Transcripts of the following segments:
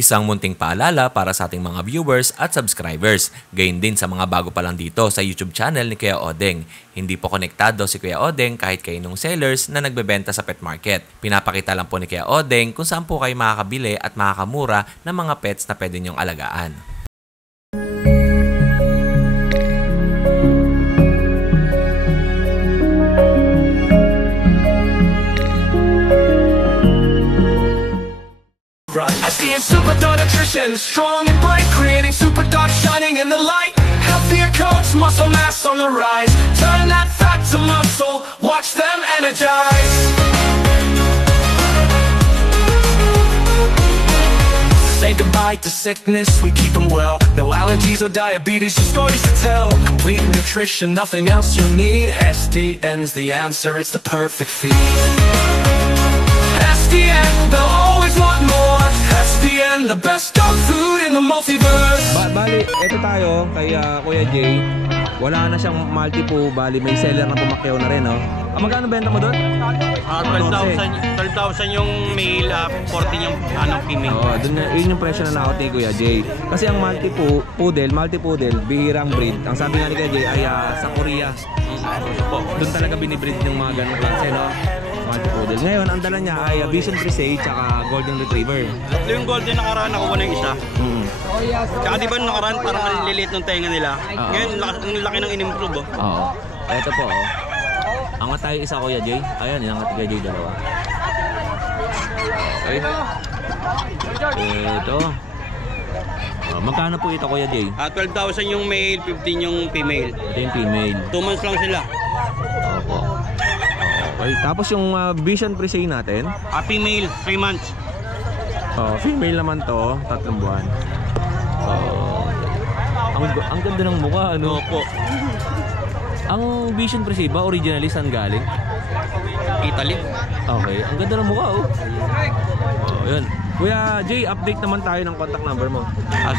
Isang munting paalala para sa ating mga viewers at subscribers. Gayon din sa mga bago pa lang dito sa YouTube channel ni Kuya Odeng. Hindi po konektado si Kuya Odeng kahit kaninong sellers na nagbebenta sa pet market. Pinapakita lang po ni Kuya Odeng kung saan po kayo makakabili at makakamura ng mga pets na pwede niyong alagaan. SDN Super Dog Nutrition, strong and bright, creating super dog shining in the light. Healthier coats, muscle mass on the rise. Turn that fat to muscle, watch them energize. Say goodbye to sickness, we keep them well. No allergies or diabetes, just stories to tell. Complete nutrition, nothing else you need. SDN's the answer, it's the perfect feed. SDN, they'll always want more. SDN, the best dog food in the multiverse. Bali, eto tayo kay Kuya Jay. Wala na siyang multi-po, bali may seller na pumakyaw na rin, no? Magkano benta mo doon? 12,000 yung male, 14 yung female. Oo, yun yung presyo na nakot ni Kuya Jay. Kasi ang multi-poodle, bihirang breed. Ang sabi nga ni Kuya Jay ay sa Korea. Doon talaga binibreed ng mga ganong klase, no? Multi-poodle. Ngayon, ang dala niya ay Vision Presage at Golden Retriever. Tatlo yung golden nakaraan, nakuha na yung isa. Tsaka diba nakaraan parang maliliit ng tenga nila. Ngayon, ang laki ng in-improve, oh. Oo. Ito po, oh. Angat tayo isa, Kuya Jay. Ayan, inangat Kuya Jay dalawa. Okay. Ito. Magkano po ito, Kuya Jay? 12,000 yung male, 15 yung female. Ito yung female. 2 months lang sila. Opo. Okay. Tapos yung Vision Presage natin? Female, 3 months. Female naman to, 3 buwan. Ang ganda ng mukha, ano? Opo. Ang Vision Presage ba, originally saan galing? Italy. Okay, ang ganda ng mukha, oh. Yun. Kuya Jay, update naman tayo ng contact number mo.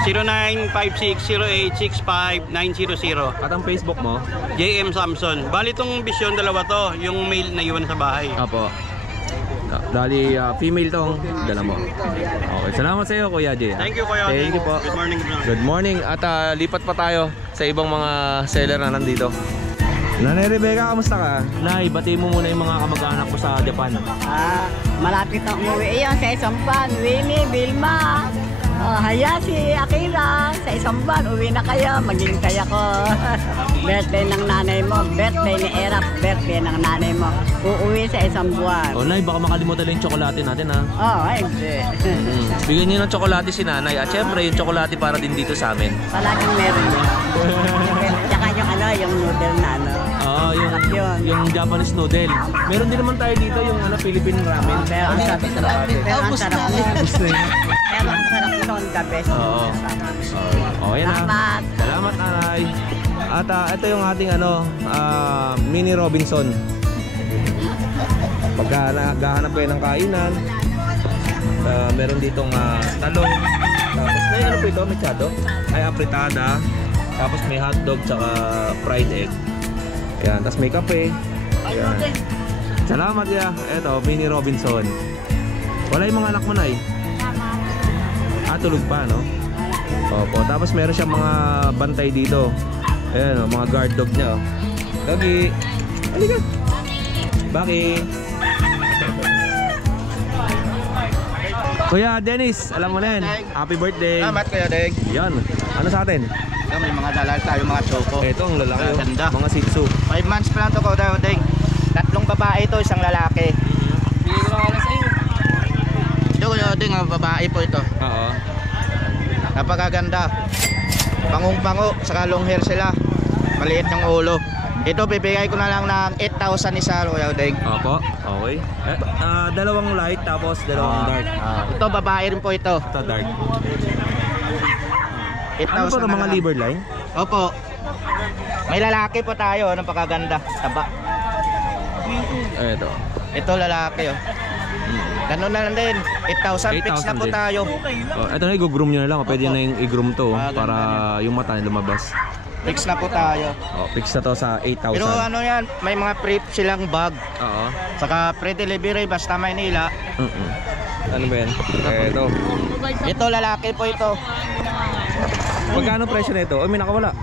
0956086590. At ang Facebook mo? JM Samson. Bali itong Vision, dalawa to. Yung male na iwan sa bahay. Apo. Dali female tong dala mo. Okay, salamat sa iyo, Kuya Jay. Thank you, Kuya. Thank you po. Good morning. Good morning. At lipat pa tayo sa ibang mga seller na nandito. Nanay Rebecca, kamusta ka? Nay, bati mo muna yung mga kamag-anak ko sa Japan. Malapit na umuwi. Iyon, sa isang buwan. Winnie, Vilma, Hayashi, Akira. Sa isang buwan, uwi na kayo. Maghintay ako. Birthday ng nanay mo. Birthday ni Erap. Birthday ng nanay mo. Uuwi sa isang buwan. Nay, baka makalimutan lang yung tsokolate natin, ha? Hindi. Bigyan niyo ng tsokolate si nanay. At syempre, yung tsokolate para din dito sa amin. Palaging meron yun. Tsaka yung noodle na, yung Japanese noodle. Meron din naman tayo dito yung Philippine ramen. Pero ang sarap nun. Pero ang sarap nun, the best. Yan na. Salamat. Salamat, nanay. At ito yung ating mini Robinson. Pagka naghahanap kayo ng kainan, meron ditong talong. Tapos may ano po ito, mechado. Ay apritada. Tapos may hotdog tsaka fried egg. Ayan, tapos may kape. Ayan. Salamat ya. Eto, mini Robinson. Wala yung mga anak mo na eh. Tulog pa, no? Opo, tapos meron siyang mga bantay dito. Ayan, mga guard dog niya. Doggy. Halika. Baki. Kuya Dennis, alam mo na yan. Happy birthday. Salamat, Kuya Deng. Yan. Ano sa atin? May mga dalal tayo, mga choco. Ito ang lalaki, Ganda. mga Shih Tzu. 5 months pa lang ito, Kuya Deng. 3 babae ito, 1 lalaki. Ito, Kuya Deng, babae po ito. Oo. Napakaganda. Pangong-pango, saka long hair sila. Maliit yung ulo. Ito, bibigay ko na lang ng 8,000 isa, Kuya Deng. Opo, okay. Dalawang light tapos dalawang dark. Ito, babae rin po ito. Ito dark. 8,000 Ano po na mga lang. liver line? Opo. May lalaki po tayo, napakaganda. Taba. Ito. Ito lalaki, oh. Ganun na lang din. 8,000 fix na po din. tayo. Ito na, i-groom nyo na lang. Pwede na yung i-groom to para yung mata lumabas. Fix na po tayo. Fix na to sa 8,000. Pero ano yan, may mga prep silang bag. Oo. Saka pre-delivery basta Maynila. Ano ba yan? Ito. Ito lalaki po ito. Magkano presyo nito? Oh, may nakawala.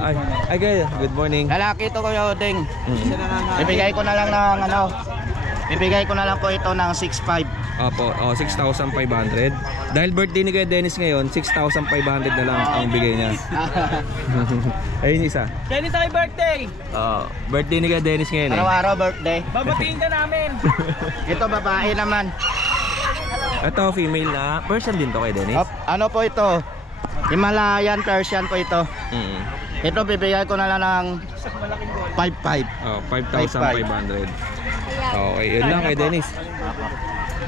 Ay, okay. Good morning. Lalaki ito Kuya Odeng. Bibigay ko na lang ng ano. Bibigay ko na lang po ito ng 6.5. Opo, 6,500. Dahil birthday ni Kuya Dennis ngayon, 6,500 na lang ang bigay niya. Ayun isa. Dennis, happy birthday! Birthday ni Kuya Dennis ngayon eh. Araw-araw birthday. Babatiin ka namin! Ito babae naman. Ito female na. Persian din to kay Dennis. Ano po ito? Himalayan Persian po ito. Ito bibigay ko na lang ng 5.5. 5,500. Okay, yun lang kay Dennis.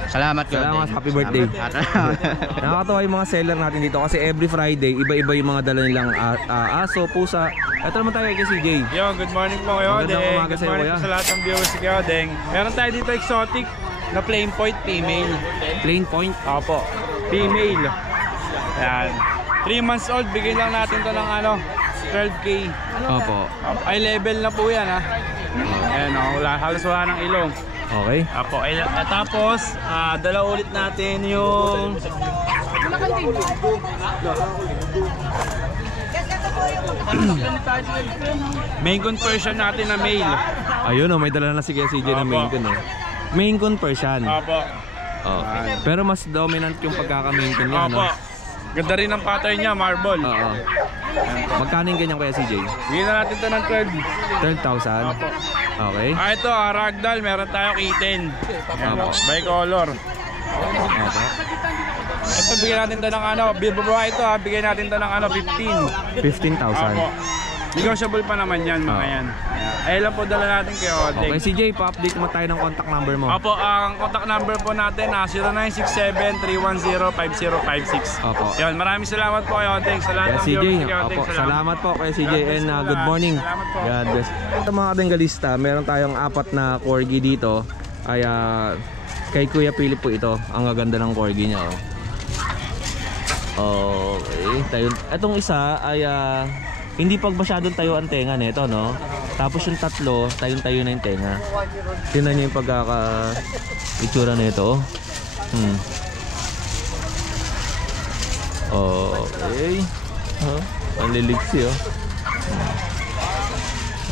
Salamat Kuya Salamat, Odeng. happy birthday. Nakakatawa yung mga seller natin dito kasi every Friday, iba-iba yung mga dala nilang aso, pusa. Ito naman tayo kay CJ. Yo, good morning po Kuya Magandang Odeng. umaga Good sa'yo, morning kuya. po sa lahat ng viewers si Kuya Odeng. Meron tayo dito exotic na plain point female. Plain point. Opo, female. Ayan. 3 months old, bigyan lang natin to ng ano, 12K. Opo. Eye level na po yan ha. Ayan o, halos wala ng ilong. Okay. Opo, tapos dala ulit natin yung main conversion natin na male. Ayun may dala na si Kuya CJ na Opo. main con Main con Persian. Opo. Pero mas dominant yung pagkaka-main con niya, Opo. no? Ganda rin ang pattern niya, marble. Oo. Magkano yung ganyan Kuya CJ? Bigyan na natin ito ng 12,000. Okay. Ito, ragdoll, meron tayo kitten. Opo. Bicolor. Opo. Ito, bigyan natin ito ng ano, babae ito ha, bigyan natin ito ng ano, 15. 15,000. Opo. Negotiable pa naman yan, mga yan. Ayun lang po dala natin kay Odeng. Okay, CJ, pa-update mo tayo ng contact number mo. Opo, ang contact number po natin 0967-310-5056. Opo. Yun, maraming salamat po kay Odeng. Sa lahat Kaya ng CJ, viewers kay Odeng. opo, salamat po kay CJ God bless and po good lahat. morning. Salamat po. God bless. Ito mga kabengalista, meron tayong 4 na corgi dito. Ay kay Kuya Philip po ito. Ang gaganda ng corgi niya. Okay, tayo. Etong isa ay hindi pag masyadong tayo ang tenga nito, no? Tapos yung tatlo, tayo na yung tenga. Tingnan niyo yung pagkaka-itsura nito. Okay. Ang liliksi, oh.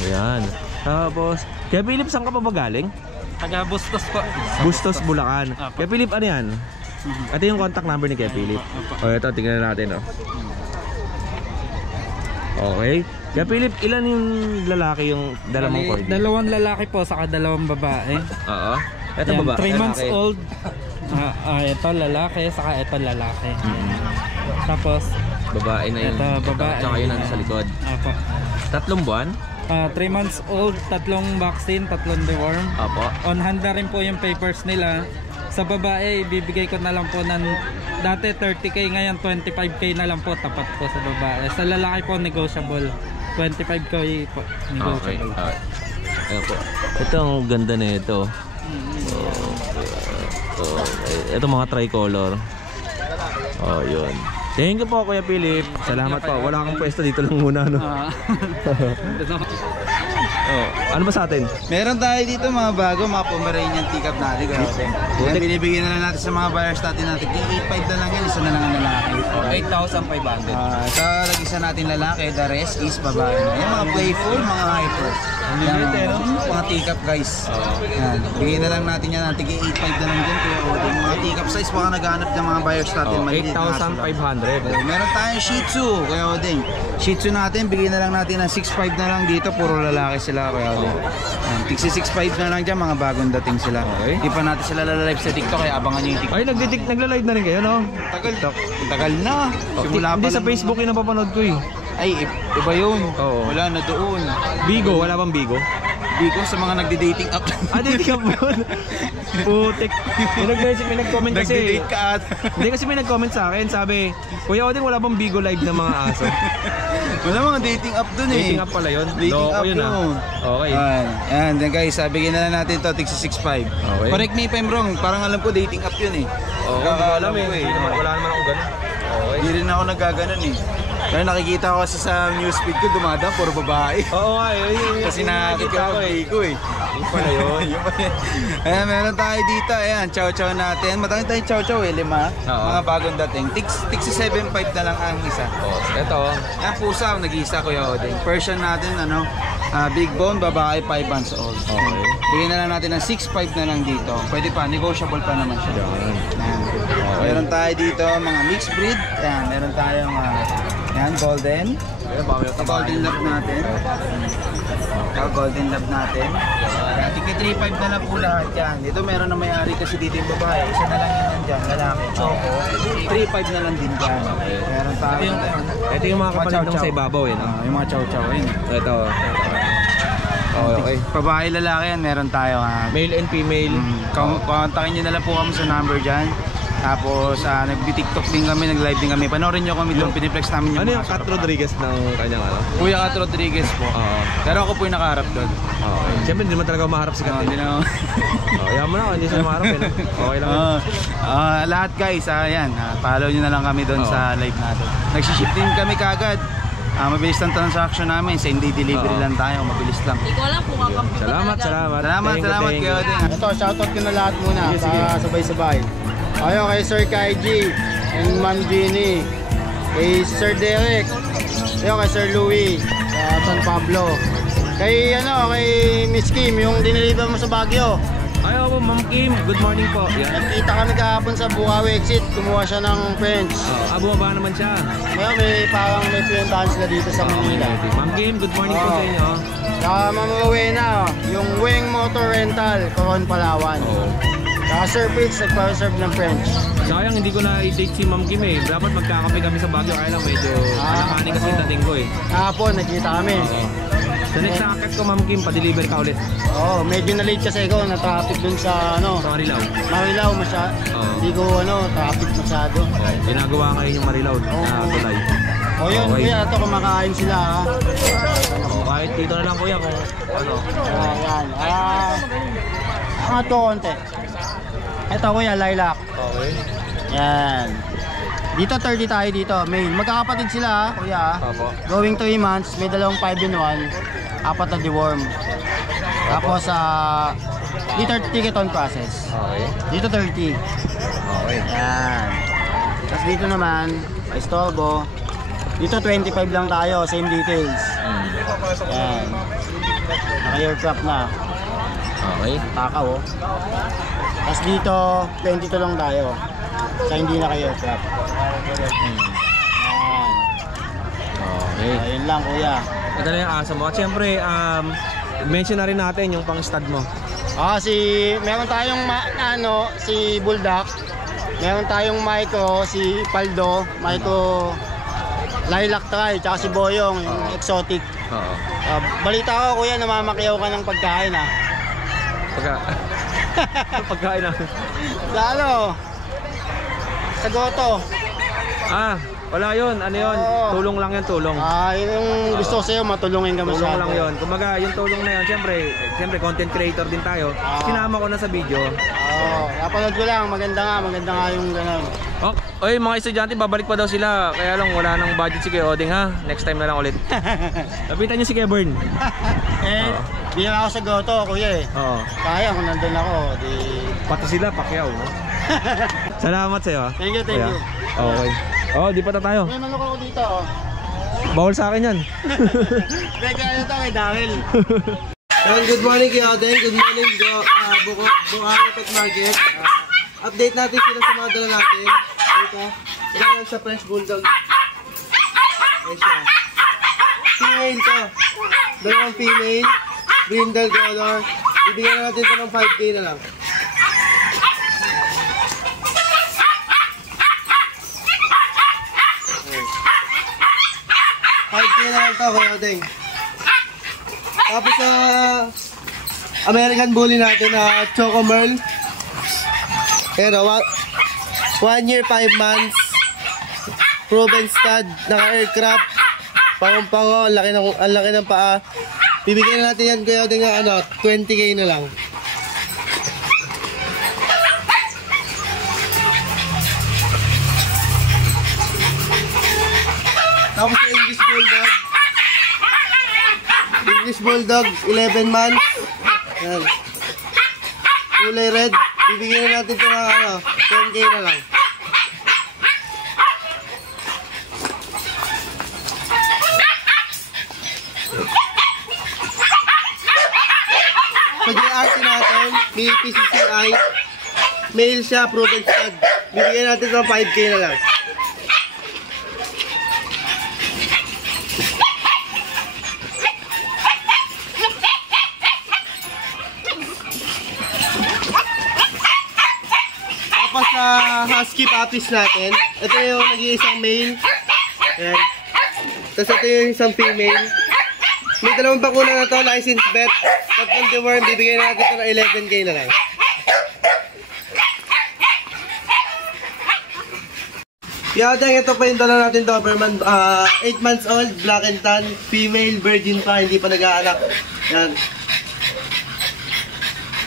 Ayan. Tapos, Kaya Philip, saan ka pa ba galing? Taga Bustos po. Bustos, Bulacan. Kaya Philip, ano yan? Ito yung contact number ni Kaya Philip. O, ito, tingnan natin, oh. Okay. Kaya Philip, ilan yung lalaki yung dalawang corgi? Dalawang lalaki po, saka dalawang babae. Oo. Ito Yan, baba. 3 months lalaki. old. Ito lalaki, saka ito lalaki. Tapos, Babae na yun. ito babae. Tsaka yun nandun sa likod. Apo. 3 buwan? 3 months old, 3 vaccine, 3 deworm. Opo. On hand na rin po yung papers nila. Sa babae, bibigay ko na lang po ng dati 30k, ngayon 25k na lang po, tapat po sa babae. Sa lalaki po, negotiable. 25k po, Okay. negotiable. Ayan po. Ito ang ganda na ito. Ito mga tricolor. Oh, yun. Thank you po, Kuya Philip. Salamat po. Wala kang pwesto dito lang muna, no? Oh, ano ba sa atin? Meron tayo dito mga bago, mga Pomeranian teacup natin. Kaya binibigyan na lang natin sa mga buyers natin. 8.5 na lang yan, isa na lang ang lalaki. 8,500. Ito, nag-isa natin lalaki, the rest is babae na. Yan, mga playful, mga hyper. Yan, mga teacup guys. Yan, bigyan na lang natin yan, 8.5 na lang dyan. Kaya mga teacup size, baka naghanap ng mga buyers natin. Oh, maliit na aso lang. 8,500. Meron tayong Shih Tzu, Kuya Odeng. Shih Tzu natin, bigyan na lang natin ng 6.5 na lang dito. Puro lalaki sila, Kuya Odeng. Tigsi 6.5 na lang dyan, mga bagong dating sila. Okay. Di pa natin sila lalalive sa TikTok, kaya abangan nyo yung TikTok. Ay, nagla-live na rin kayo, no? Tagal na. Simula Hindi pa sa lang- Facebook yung napapanood ko eh. Ay, iba yun. Oo. Wala na doon. Bigo, wala bang Bigo? Biko sa mga nagde-dating app. Dating ka po yun. Putik. May nag-comment kasi. Nagde-date ka at. Hindi kasi may nag-comment sa akin. Sabi, Kuya Odeng, wala bang Bigo live ng mga aso? Wala mga dating app doon eh. Dating app pala yun? Dating Loko app yun, ah. yun. Okay. Ayan, then guys, bigyan na lang natin to, tigsi 6.5. Okay. Correct me if I'm wrong, parang alam ko dating app yun eh. Oo, hindi ko alam eh. Wala naman ako ganun. Okay. Hindi rin ako nagkaganon eh. Pero nakikita ko kasi sa newsfeed ko dumadaan, puro babae. Oo nga, yun. Kasi nakikita ko eh. Yung pala yun. Ayan, meron tayo dito. Ayan, chow-chow natin. Madami tayong chow-chow eh, 5. Mga bagong dating. Tig 7.5 na lang ang isa. Ito. Ayan, pusa, nag-iisa Kuya Odeng. Persian natin, big bone, babae, 5 months old. Okay. Bigyan na lang natin ng 6.5 na lang dito. Pwede pa, negotiable pa naman siya. Ayan. Meron tayo dito, mga mixed breed. Ayan, meron tayong golden. Golden lab natin. Golden lab natin. Tika 3.5 na lang po lahat yan. Dito meron na may-ari kasi dito yung babae. Isa na lang yun nandyan, lalaki. Choco. 3.5 na lang din dyan. Meron tayo. Ito yung mga kapalindong sa ibabaw eh. Yung mga chow-chow yun. Ito. Okay. Babae, lalaki yan, meron tayo. Male and female. Kontakin nyo na lang po kami sa number dyan. Tapos nag-TikTok din kami, nag-live din kami. Panoorin nyo kami doon, piniplex namin yung ano yung Kat Rodriguez ng kanyang ano? Kuya Kat Rodriguez po. Pero ako po yung nakaharap doon. Siyempre hindi naman talaga maharap si Kat. Hindi na. Yan mo na, hindi siya maharap eh. Okay lang yun. Lahat guys, ayan, follow nyo na lang kami doon sa live natin. Nagsiship din kami kagad. Mabilis lang transaction namin, same day delivery lang tayo, mabilis lang. Hindi ko alam kung kakampi ba talaga. Salamat Kuya Odeng. Ito, shoutout ko na lahat muna para sabay-sabay. Ayun kay Sir Kaiji and Ma'am Jeannie, kay Sir Derek, ayun kay Sir Louie sa San Pablo, kay Miss Kim yung dineliver mo sa Baguio. Ayaw po, Ma'am Kim, good morning po. Nagkita kami kahapon sa Bukawi exit, kumuha siya ng French. Bumaba naman siya. Ngayon may pinuntahan sila dito sa Manila. Ma'am Kim, good morning po sa inyo. Saka mamauwi na, yung Wing Motor Rental, Coron, Palawan. Saka Sir Fritz, nagpa-reserve ng French. Sayang, hindi ko na i-date si Ma'am Kim eh. Dapat magkakape kami sa Baguio, kaya lang medyo alakanin kasi dating ko eh. Kahapon, nagkita kami. Sa next akit ko, Ma'am Kim, pa-deliver ka ulit. Medyo na-late kasi ako, na-traffic dun sa Marilao masyado. Hindi ko traffic masyado. Ginagawa ngayon yung Marilao na tulay. Yun, kuya, ito kumakain sila ha. Kahit dito na lang kuya kung ano. Yan. Mga to konti. Ito kuya, lilac. Okay. Yan. Dito 30 tayo dito, main. Magkakapatid sila ha, kuya. Going 3 months, may dalawang 5 in 1, 4 na deworm. Tapos dito ticket on process. Okay. Dito 30. Okay. Yan. Tapos dito naman, istorbo. Dito 25 lang tayo, same details. Yan. Naka-aircraft na. Okay. Takaw oh. Tapos dito, 22 lang tayo. Sa hindi naka-aircraft. Yan. Okay. Ayun lang kuya. Ito na yung aso mo. At syempre, mention na rin natin yung pang-stud mo. Meron tayong si Bulldog. Meron tayong Maiko, si Paldo, Maiko Lilac Try, tsaka si Boyong, yung exotic. Balita ko kuya, namamakyaw ka ng pagkain ha. Pagkain namin. Sa goto. Wala yun. Ano yun? Tulong lang yan, tulong. Yun yung gusto ko sa'yo, matulungin ka masyado. Tulong lang yun. Kumbaga, yung tulong na yun, siyempre content creator din tayo. Sinama ko na sa video. Napanood ko lang, maganda nga yung gano'n. Oy, mga estudyante, babalik pa daw sila. Kaya lang, wala nang budget si Kuya Odeng ha. Next time na lang ulit. Lapitan niyo si Kuya Bern. Di lang ako sa goto, kuya eh. Kaya kung nandun ako, pati sila, pakyaw. Salamat sa'yo. Thank you. Okay. Di pa tayo. May manok ako dito Bawal sa akin yan. Teka, kay Daryl. Good morning Kuya Odeng, good morning Bukawi Pet Market. Update natin sila sa mga dala natin. Dito, ilan sa French Bulldog. Ayan siya. Female to. Dalawang female, brindle color. Ibigyan natin ito ng 5K na lang. na lang ito, Kuya Odeng. Tapos American Bully natin na Choco Merl. Pero 1 year 5 months. Proven stud, naka-aircraft. Pango-pango, ang laki ng paa. Bibigyan natin yan Kuya Odeng ng 20K na lang. Tapos sa English Bulldog. English Bulldog, 11 months. Yan. Kulay red. Bibigyan na natin ito ng 10K na lang. Sa JRT natin, may PCCI. Male siya, proven stud. Bibigyan natin ito ng 5K na lang. Tapos sa husky puppies natin, ito yung nag-iisang male. Ayan. Tapos ito yung isang female. May dalawang bakuna na to, license vet. Tatlong deworm, bibigyan natin ito ng 11K na lang. Yadang, ito pa yung dala natin Doberman. 8 months old, black and tan, female, virgin pa, hindi pa nag-aanak. Yan.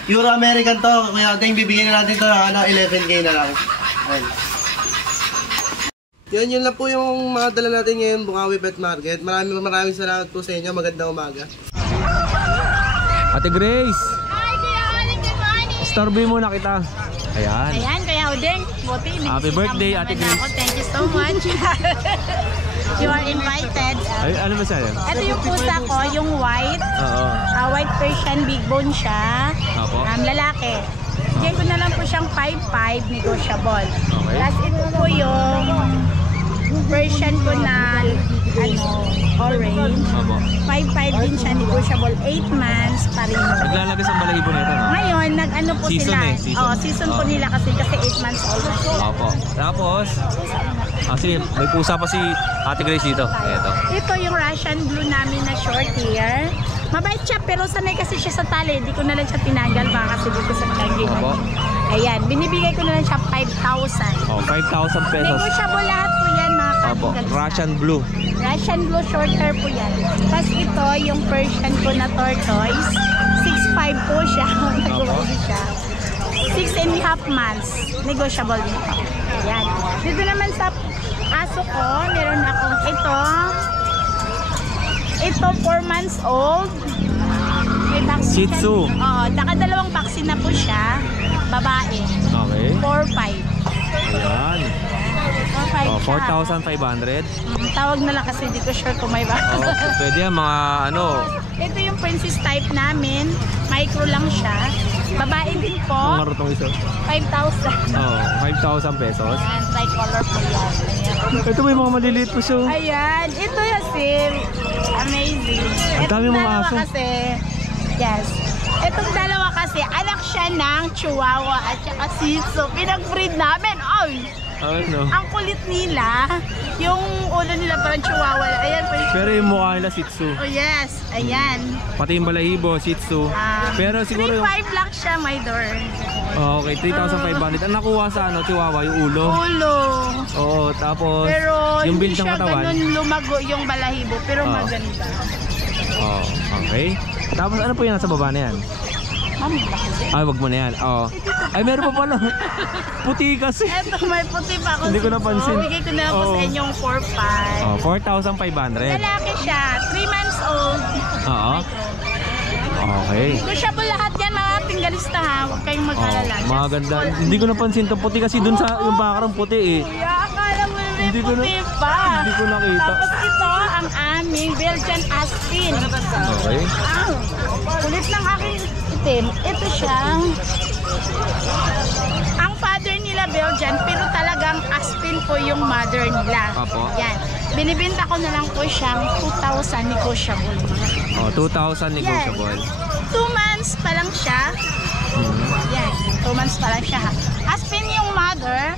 Euro-American to, kaya Yadang, bibigyan natin ito ng 11K na lang. Yan. Yun lang po yung mga dala natin ngayon, Bukawi Pet Market. Maraming salamat po sa inyo. Magandang umaga. Ate Grace, Hi, Kuya Odeng. Good morning. storby muna kita. Ayan. Ayan, Kuya Odeng. Buti, Happy birthday, Ate Grace. Thank you so much. You are invited. Ay, ano ba sa'yo? Ito yung pusa ko, yung white. Oo. White Persian, big bone siya. Opo. Lalaki. Bigyan ko na lang po siyang 5'5", negotiable. Okay. Tapos ito po yung version ko na orange. Opo. 5'5" din siya, negotiable. 8 months pa rin. Naglalagas ang balahibo nito, no? Ngayon, nag-ano po Season sila. season. Season po nila kasi 8 months old na siya. Opo. Tapos, sige, may pusa pa si Ate Grace dito. Ito. Ito yung Russian blue namin na short hair. Mabait siya pero sanay kasi siya sa tali. Hindi ko na lang siya tinanggal baka kasi dito sa tanggi. Opo. Ayan, binibigay ko na lang siya 5,000. Oh, 5,000 pesos. Negotiable lahat po yan mga Opo. kapital. Russian blue. Russian blue short hair po yan. Tapos ito yung Persian ko na tortoise. 6'5" po siya. Nagawa siya. 6.5 months. Negotiable din po. Ayan. Dito naman sa aso ko, meron akong ito. Ito 4 months old. May vaccine. Shih Tzu. Oo, nakadalawang vaccine na po siya. Babae. Okay. 4-5. Ayan. 4-5 Oh, siya. 4,500. Tawag na lang kasi di ko sure kung may Oh, vaccine. pwede yan, mga ano. Ito yung princess type namin. Micro lang siya. Babae din po. Ang marutong isa. 5,000. Oh, 5,000 pesos. Ayan, tricolor po yan. Ayan. Ito may mga maliliit po siya. Ayan, ito yung sim. Amazing. Ang dami Itong mga dalawa aso. kasi, yes. Itong dalawa kasi, anak siya ng Chihuahua at saka Shih Tzu. Pinag-breed namin. Ay! Ano? Ang kulit nila, yung ulo nila parang Chihuahua. Ayan po yung... Pero yung mukha nila Shih Tzu. Oh yes, ayan. Pati yung balahibo, Shih Tzu. Pero siguro yung... 3,500 lang siya, my door. Oh, okay, 3,500. Ang nakuha sa Chihuahua, yung ulo. Ulo. Oo, tapos Pero yung hindi build ng siya katawan. ganun lumago yung balahibo, pero Oh. maganda. Oh, okay. Tapos ano po yan sa baba na yan? Mami, bakit? Ay, wag mo na yan. Oh. Ay, meron pa pala. Puti kasi. Eto, may puti pa ako. Hindi ko dito. napansin. Bigay ko na lang po Oo. sa inyong 4,500. Oh, 4,500. Lalaki siya, 3 months old. Oo. Okay. Negotiable lahat yan, mga tinggalista ha. Huwag kayong mag-alala. Mga ganda. Hindi ko napansin to puti kasi dun sa yung bakarang puti eh. Kuya, akala mo na may Hindi ko puti pa. Hindi ko nakita. Tapos ito, ang aming Belgian Aspin. Okay. Kulit ng aking itim. Ito siyang... Ang father nila Belgian, pero talagang Aspin po yung mother nila. Apo. Yan. Binibenta ko na lang po siyang 2,000 negotiable. Oh, 2,000 negotiable. 2 months pa lang siya. Yan. 2 months pa lang siya. Aspin yung mother.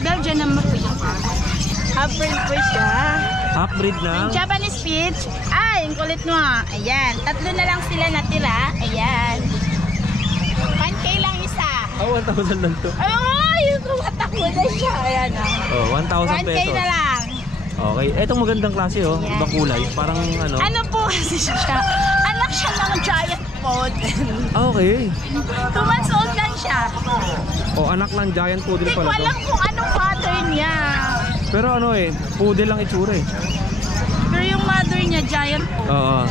Belgian naman po yung half-breed po siya. Half-breed na? Japanese Spitz. Ay, ang kulit mo. Ayan. 3 na lang sila natira. Ayan. 1K lang isa. Oh, 1,000 lang to. Ay, tumatakbo na siya. Ayan o. Oh, 1,000 1K pesos. na lang. Okay. Etong magandang klase oh. Yan. Ibang kulay. Parang ano. Ano po kasi siya? Anak siya ng giant poodle. Okay. 2 months old lang siya. Oh, anak ng giant poodle Hindi ko pala to. alam kung anong pattern niya. Pero ano eh, poodle lang itsura eh. niya, giant po. Oo.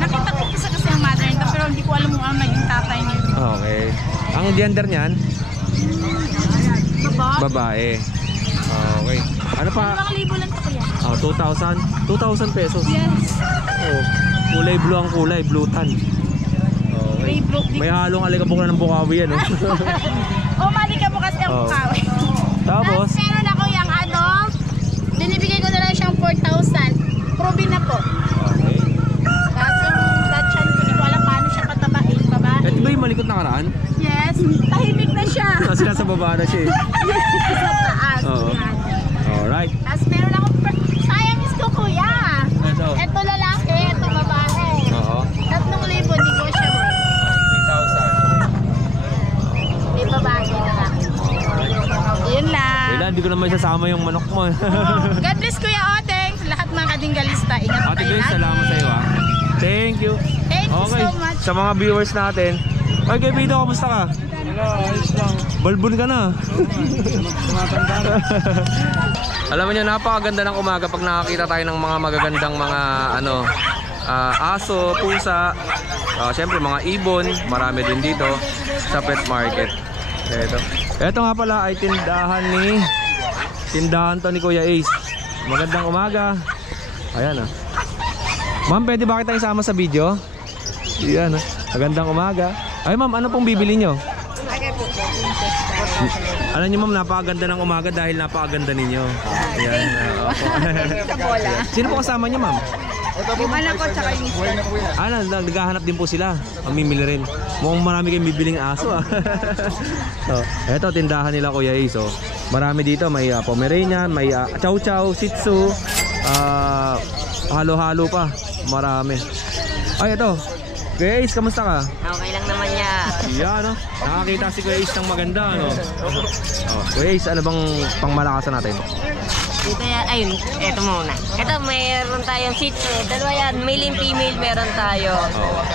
Nakita ko kasi ang mother nito, pero hindi ko alam kung ano naging tatay niya. Okay. Ang gender niyan? Babae. Okay. Ano pa? 2,000 lang to kuya. 2,000? 2,000 pesos? Yes. Oh. Kulay blue ang kulay, blue tan. Okay. May halong alikabok na ng Bukawi yan. Mali ka po kasi ang Bukawi. Tapos? Meron ako yung adult. Binibigay ko na lang siyang 4,000. Proven na po. Okay. Kasi yung Dachshund, hindi ko alam paano siya patabain. Babae. Ito ba yung malikot na karaan? Yes. Tahimik na siya. Kasi nasa baba na siya eh. Sa taas. Oo. Alright. Tapos meron ako, sayang is ko kuya. Ito lalaki, ito babae. Oo. 3,000 negotiable. 3,000. May babae na lang. Yun lang. Kailan, hindi ko naman sasama yung manok mo. God bless Kuya Oteng. Lahat mga kadinggalista. Ingat Ate tayo Grace, lagi. salamat sa iyo ha. Thank you. Thank you Okay, so much. sa mga viewers natin. Okay, Pito, kamusta ka? Hello, ayos lang. Balbon ka na. Tumatanda na. Alam mo niyo, napakaganda ng umaga pag nakakita tayo ng mga magagandang mga aso, pusa, syempre mga ibon, marami din dito sa pet market. Ito nga pala ay tindahan to ni Kuya Ace. Magandang umaga. Ayan Ma'am, pwede ba kita isama sa video? Ayan magandang umaga. Ay ma'am, ano pong bibili nyo? Alam niyo ma'am, napakaganda ng umaga dahil napakaganda ninyo. Ayan. Sa bola. Sino po kasama niyo ma'am? Yung anak ko tsaka yung mister. Naghahanap din po sila. Mamimili rin. Mukhang marami kayong bibiling aso Eto, tindahan nila Kuya Ace. Marami dito. May Pomeranian, may Chow Chow, Shih Tzu, halo-halo pa. Marami. Ay, ito. Kuya Ace, kamusta ka? Okay lang naman niya. Yan, nakakita si Kuya Ace ng maganda, Kuya Ace, ano bang pangmalakasan natin? Dito yan, ayun, eto muna. Ito, mayroon tayong Shih Tzu. Dalawa yan, male and female meron tayo.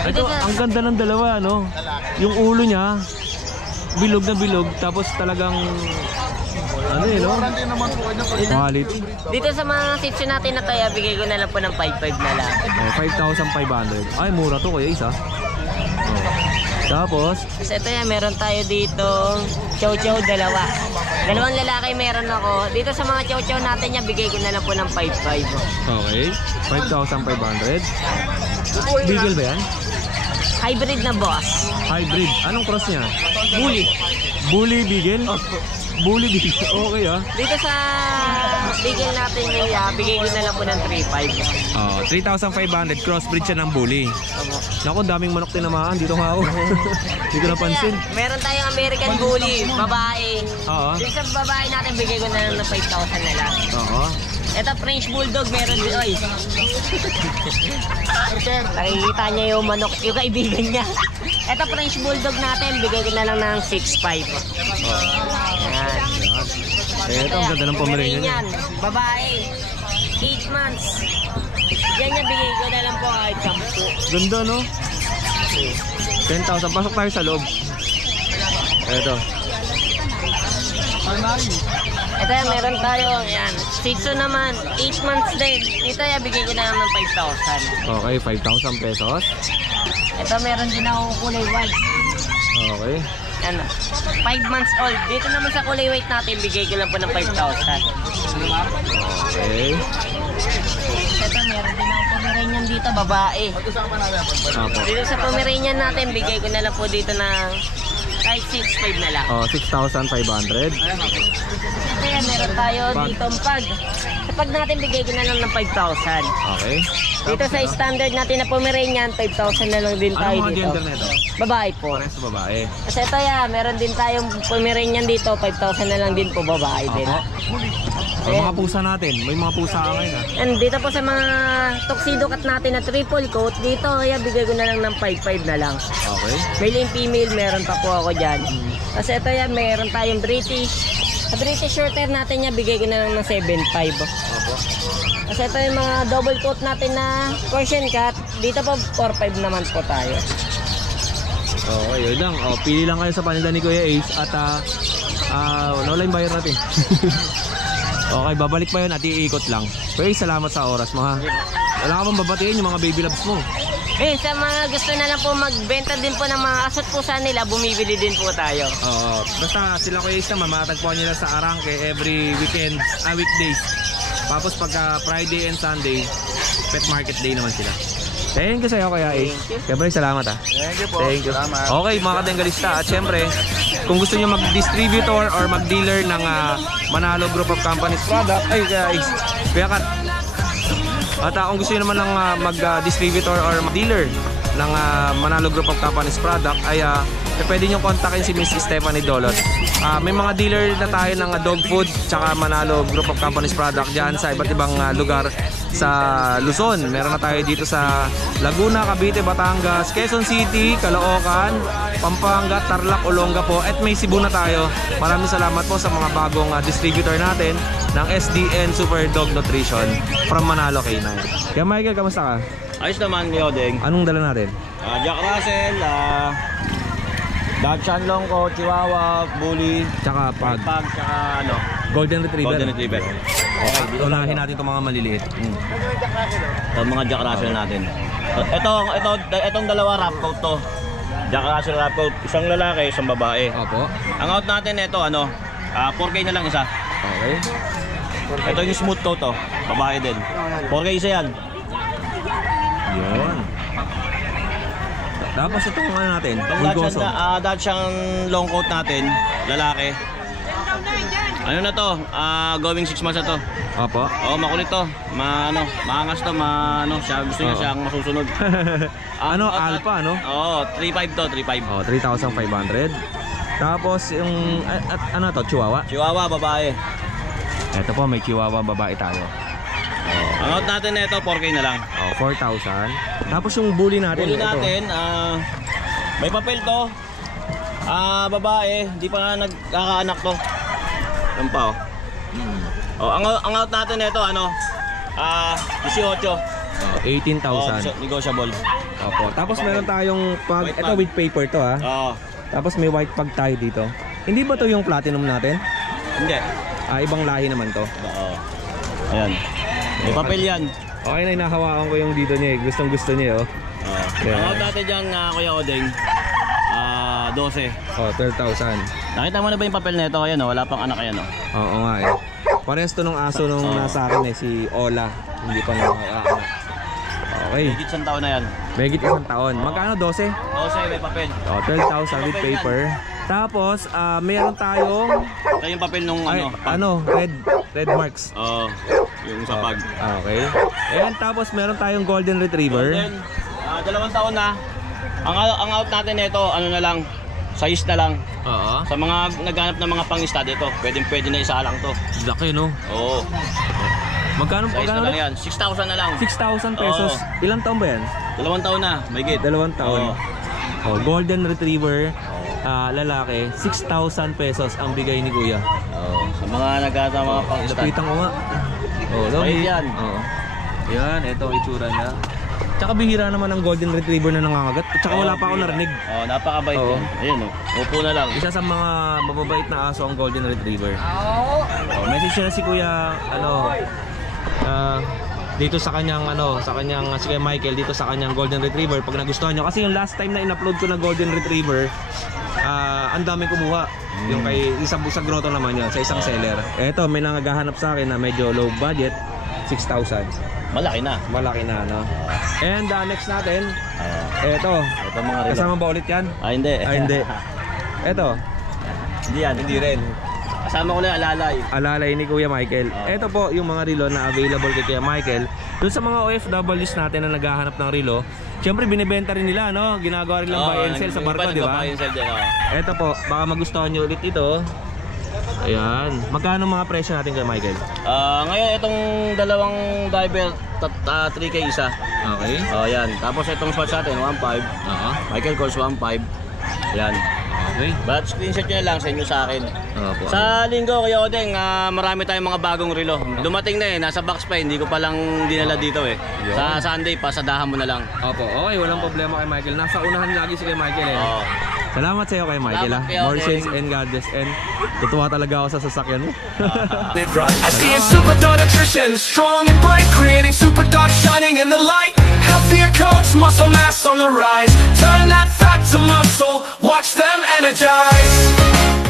Ito, ang ganda ng dalawa, Yung ulo niya, bilog na bilog, tapos talagang, quality. Dito sa mga Shih Tzu natin na tayo, bigay ko na lang po ng 5,500 na lang. 5,500. Ay, mura to Kuya Ace, Tapos? Kasi ito yan, meron tayo dito Chow Chow, dalawang lalaki meron ako. Dito sa mga Chow Chow natin yan, bigay ko na lang po ng 5,500. Okay, 5,500. Beagle ba yan? Hybrid na boss. Hybrid, anong cross niya? Bully. Bully Beagle? Bully Beagle, okay Dito sa Beagle natin niya, bigay ko na lang po ng 3,500. 3,500, crossbreed siya ng Bully. Naku, daming manok tinamaan. Dito nga ako. Hindi ko napansin. Meron tayong American Bully, babae. Dito sa babae natin, bigay ko na lang ng 5,000 na lang. Ito, French Bulldog, meron din. Oy. Nakikita niya yung manok, yung kaibigan niya. Ito, French Bulldog natin, bigay ko na lang ng 6,500. Ito, ang ganda ng Pomeranian. Babae, 8 months. Yan niya, bigay ko na lang po kahit 10. Ganda, 10,000. Pasok tayo sa loob. Ito. Ito yan, meron tayo. Yan. Shih Tzu naman, 8 months din. Dito yan, bigay ko na lang ng 5,000. Okay, 5,000 pesos. Ito, meron din ako kulay white. Okay. Yan, 5 months old. Dito naman sa kulay white natin, bigay ko lang po ng 5,000. Okay. Ito, meron din ako Pomeranian dito, babae. Dito sa Pomeranian natin, bigay ko na lang po dito ng kahit 6,500 na lang. 6,500. Ito yan, meron tayo dito pag. Sa pag natin, bigay ko na lang ng 5,000. Okay. Dito sa standard natin na Pomeranian, 5,000 na lang din tayo ano mga dito. gender nito? Babae po. Pares sa babae. Kasi ito yan, meron din tayong Pomeranian dito, 5,000 na lang din po, babae din. May mga pusa natin. May mga pusa ka ngayon And dito po sa mga tuxedo cat natin na triple coat, dito kaya bigay ko na lang ng 5,500 na lang. Okay. Male and female, meron pa po ako dyan. Kasi ito yan, meron tayong British. Sa British short hair natin yan, bigay ko na lang ng 7,500. Kasi ito yung mga double coat natin na Persian cat, dito po 4,500 naman po tayo. Okay, yun lang. Pili lang kayo sa paninda ni Kuya Ace at wala yung bayar natin. Okay, babalik pa yun at iikot lang. Pero salamat sa oras mo ha. Wala ka bang babatiin yung mga baby loves mo? Sa mga gusto na lang po magbenta din po ng mga asot po sa nila, bumibili din po tayo. Oo. Basta sila Kuya Ace naman, matatagpuan nila sa Arangke every weekend, weekdays. Tapos pagka Friday and Sunday, pet market day naman sila. Thank you sa'yo Kuya Ace. Siyempre, salamat ha. Thank you po. Thank you. Salamat. Okay mga kadenggalista, at syempre, kung gusto nyo mag-distributor or mag-dealer ng Manalo Group of Companies product, ay Kuya Ace, Kuya Kat. At kung gusto nyo naman ng mag-distributor or mag-dealer ng Manalo Group of Companies product, ay pwede nyo kontakin si Miss Stephanie Dolot. May mga dealer na tayo ng dog food tsaka Manalo Group of Companies product dyan sa iba't ibang lugar sa Luzon. Meron na tayo dito sa Laguna, Cavite, Batangas, Quezon City, Caloocan, Pampanga, Tarlac, Olongapo, at may Cebu na tayo. Maraming salamat po sa mga bagong distributor natin ng SDN Super Dog Nutrition from Manalo K9. Kaya Michael, kamusta ka? Ayos naman ni Odeng. Anong dala natin? Jack Russell, Dachshund Longco, Chihuahua, Bully, tsaka Pug, tsaka ano? Golden Retriever. Golden Retriever. Okay, unahin natin itong mga maliliit. Itong mga Jack Russell natin. Itong dalawa rap coat to. Jack Russell rap coat, isang lalaki, isang babae. Opo. Ang out natin ito 4K na lang isa. Okay. Ito yung smooth coat to, babae din. 4K isa yan. Yun. Tapos itong ano natin, Itong Dachshund long coat natin, lalaki. Ano na to? Going 6 months na to. Opo. Oo, makulit to. Maangas to, gusto niya siyang masusunod. Alpha, ano? Oo, 3.5 to, 3.5. Oh, 3,500. Tapos yung ano to, Chihuahua? Chihuahua, babae. Ito po, may Chihuahua babae tayo. Ang out natin na ito, 4K na lang. 4,000. Tapos yung bully natin. Bully natin, may papel to. Babae, hindi pa nga nagkakaanak to. Yan pa ang out natin na ito, 18. 18,000. Negotiable. Opo. Tapos meron tayong pag, ito with paper to ha. Oo. Tapos may white pag tayo dito. Hindi ba to yung platinum natin? Hindi. Ibang lahi naman to. Oo. Ayan. May papel yan. Okay na, inahawakan ko yung dito niya eh. Gustong gusto niya oh. Ang out natin dyan, Kuya Odeng, 12. 12,000. Nakita mo na ba yung papel na ito? Ayan wala pang anak yan Oo nga eh. Parehas to nung aso nung nasa akin eh, si Ola. Hindi pa nakakaanak. Okay. Megit isang taon na yan. Megit isang taon. Magkano? 12? 12 may papel. 12,000 with paper. Tapos, meron tayong... Ito yung papel nung red marks. Oo. Yung sa pag. Okay. And tapos meron tayong Golden Retriever. Golden. 2 taon na. Ang out natin nito, na lang, size na lang. Oo. Sa mga naghanap ng mga pang-stud ito, pwede na isa lang to. Laki no? Oo. Magkano size na lang yan? 6,000 na lang. 6,000 pesos. Ilang taon ba yan? 2 taon na, may git. 2 taon. Golden Retriever, lalaki, 6,000 pesos ang bigay ni Kuya. Sa mga naghanap ng mga pang-stud. Lapitan ko nga. Right yan. Yan, ito ang itsura niya. Tsaka bihira naman ang Golden Retriever na nangangagat. Tsaka wala pa ako narinig. Napakabait yan. Ayun upo na lang. Isa sa mga mababait na aso ang Golden Retriever. Message na si Kuya, dito sa kanyang si Kuya Michael dito sa kanyang Golden Retriever pag nagustuhan nyo. Kasi yung last time na in-upload ko na Golden Retriever, ang daming kumuha. Yung kay sa grotto naman yun, sa isang seller. Eto, may nangagahanap sa akin na medyo low budget, 6,000. Malaki na. And next natin, eto mga relo. Kasama ba ulit yan? Hindi. Hindi. Eto. Hindi yan. Hindi rin. Kasama ko na alalay. Alalay ni Kuya Michael. Ito po yung mga relo na available kay Kuya Michael. Doon sa mga OFWs natin na naghahanap ng relo, siyempre binibenta rin nila, no? Ginagawa rin lang buy and sell sa barko, di ba? Ito po, baka magustuhan nyo ulit ito. Ayan. Magkano mga presyo natin kay Michael? Ngayon itong dalawang diver 3K isa. Okay. Yan. Tapos itong spots natin 1.5. Michael Kors 1.5. Yan. Okay. But screenshot nyo lang, send nyo sa akin. Sa linggo, Kuya Odeng, marami tayong mga bagong relo. Dumating na nasa box pa, hindi ko palang dinala dito eh. Sa Sunday, pasadahan mo na lang. Okay, walang problema kay Michael. Nasa unahan lagi si kay Michael eh. Salamat sa iyo kay Michael. Salamat kay More Odeng. sales and God bless. And tutuwa talaga ako sa sasakyan mo. I see a Superdog nutrition, strong and bright, creating Superdog shining in the light. Healthier coats, muscle mass on the rise. Turn that fat to muscle, watch them energize.